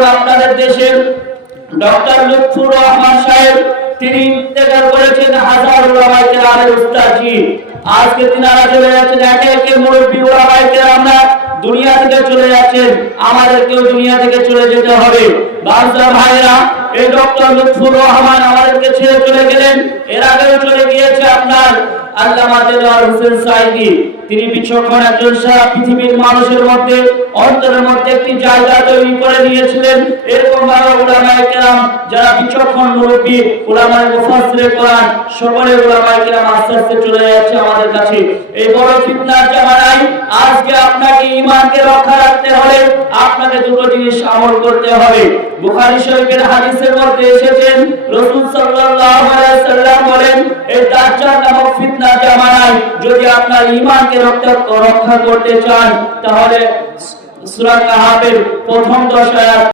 করুন আপনাদের দেশের ডক্টর লুৎফুর রহমান সাহেব, তিনি ইন্তেকাল করেছেন। হাজার উলামায়ে কেরামের উস্তাদ জি, আজকে তিনারা চলে যাচ্ছেন। একে একে মুরব্বী উলামায়ে কেরামরা দুনিয়া থেকে চলে যাচ্ছেন, আমাদেরকেও দুনিয়া থেকে চলে যেতে হবে। বাচ্চা ভাইরা, এই ডক্টর লুৎফুর রহমান আমাদেরকে ছেড়ে চলে গেলেন। এর আগেও চলে গিয়েছে আপনার আল্লামা দেলোয়ার হোসেন সাঈদী। তিনি বিচক্ষণ একজন, সারা পৃথিবীর মানুষের মধ্যে অন্তরের মধ্যে একটি জায়গা তৈরি করে নিয়েছিলেন। এরকম ভাবে উলামায়ে কেরাম যারা বিচক্ষণ মুরব্বী, উলামায়ে মুফাসসিরে কোরআন, সকলে উলামায়ে কেরাম আস্তে আস্তে চলে যাচ্ছে আমাদের কাছে। এই বড় ফিতনার জামানায় আজকে আপনাকে ঈমানকে রক্ষা রাখতে হলে আপনাকে দুটো জিনিস আমল করতে হবে। বুখারী শরীফের হাদিসের মধ্যে এসেছেন, রাসূল সাল্লাল্লাহু আলাইহি সাল্লাম বলেন, এই দাজ্জাল নামক ফিতনার জামানায় যদি আপনার ঈমানকে রক্ষা করতে চান, তাহলে সূরা কাহাফের প্রথম 10 আয়াত